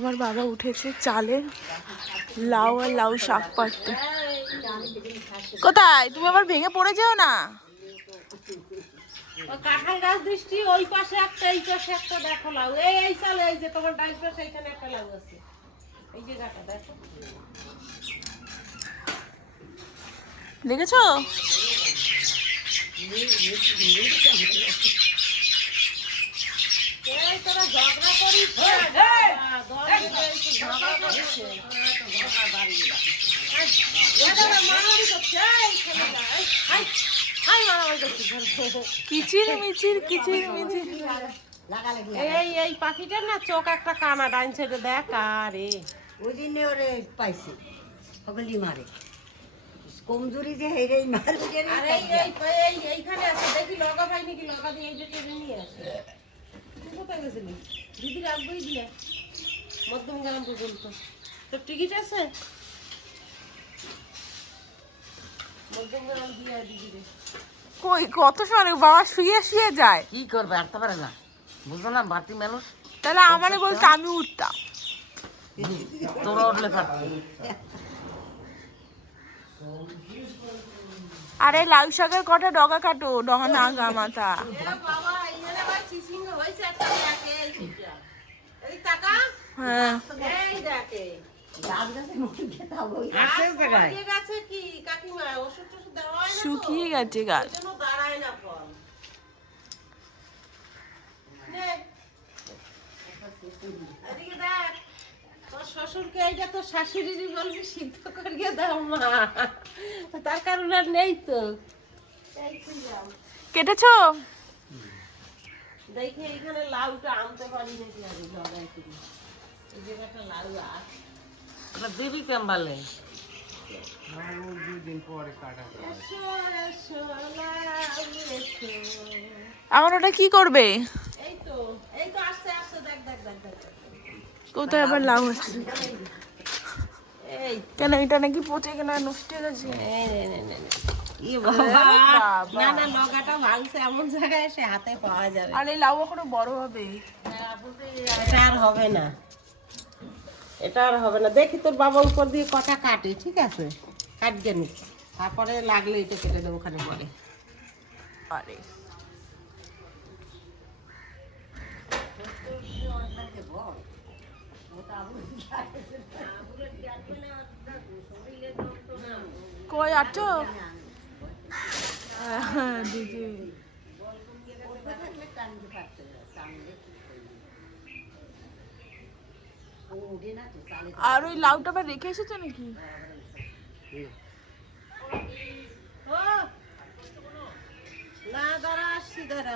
আমার বাবা উঠেছে চালে লাউ আর লাউ শাক পাড়তে। কোথায় তুমি আবার ভেঙে পড়ে যেও না। কাঁঠাল গাছ দৃষ্টি ওই পাশে একটা এই পাশে একটা দেখো লাউ এই চালে এই যে তোমার ডান পাশে এখানে একটা লাউ আছে এই যে গাটা দেখো দেখেছো? তোরা ঝগড়া করিস কিচির মিচির কিচির মিচির। এই পাখিটার না চোখ একটা কানা ডাইন সাইডে দেখ আরে ওই দিনে ওরে পাইছে সকলি মারে কমজোরি যে হেরেই মারে আরে এইখানে আছে দেখি লগা ভাই নাকি লগা দিয়ে এই যে টেনে নিয়ে আসে তুই কোথায় গেছিলি দিদি রাখবই দিয়ে মধ্যম গ্রাম পর্যন্ত তোর টিকিট আছে মধ্যম গ্রাম দিয়ে দিদি রে কই কত সময় বাবা শুয়ে শুয়ে যায়। কি করবে আটতে পারে না বুঝলো না বাড়তি মানুষ তাহলে আমারে বলতে আমি উঠতাম। তোরা উঠলে পারতি আরে লাউ শাকের কটা ডগা কাটো ডগা না গা মাথা। বাবা এখানে ভাই চিচিং হইছে একটা দেখে এই চিটা এই টাকা হ্যাঁ এই দেখে গাছ গাছে মুখে তাও আছে জায়গায় ঠিক আছে কি কাকিমা ওষুধ টষুধ দেওয়া হয় না তো? শুকিয়ে গেছে গাছ। ওই জন্য দাঁড়ায় না ফল নে এদিকে দেখ তোর শ্বশুরকে এইটা তো শাশুড়িরই বলবি সিদ্ধ করিয়ে দাও মা তার কারণ আর নেই তো এই খুঁজাম কেটেছো? দেখি এইখানে লাউটা আনতে পারি নাকি আমি লগাই করি এই জায়গাটা লাউ আর ওটা দিবি কেমবালে এসো এসো লাউ এসো এখন ওটা কি করবে? এই তো আসছে আসছে দেখ দেখ দেখ দেখ কোথায় আবার লাউ আছে? এই কেন এটা নাকি পচে কেনা নষ্ট হয়ে গেছে? ই বাবা বাবা। না না লগাটা ভাঙছে এমন জায়গায় সে হাতে পাওয়া যাবে আর এই লাউ এখনো বড় হবে। এটা আর হবে না এটা আর হবে না দেখি তোর বাবা উপর দিয়ে কটা কাটে ঠিক আছে কাটবে নি তারপরে লাগলে এটা কেটে দেবো ওখানে পরে আরে কই আছো? দিদি আর ওই লাউটা আবার রেখে এসেছো নাকি? ও না দাঁড়া আসছি দাঁড়া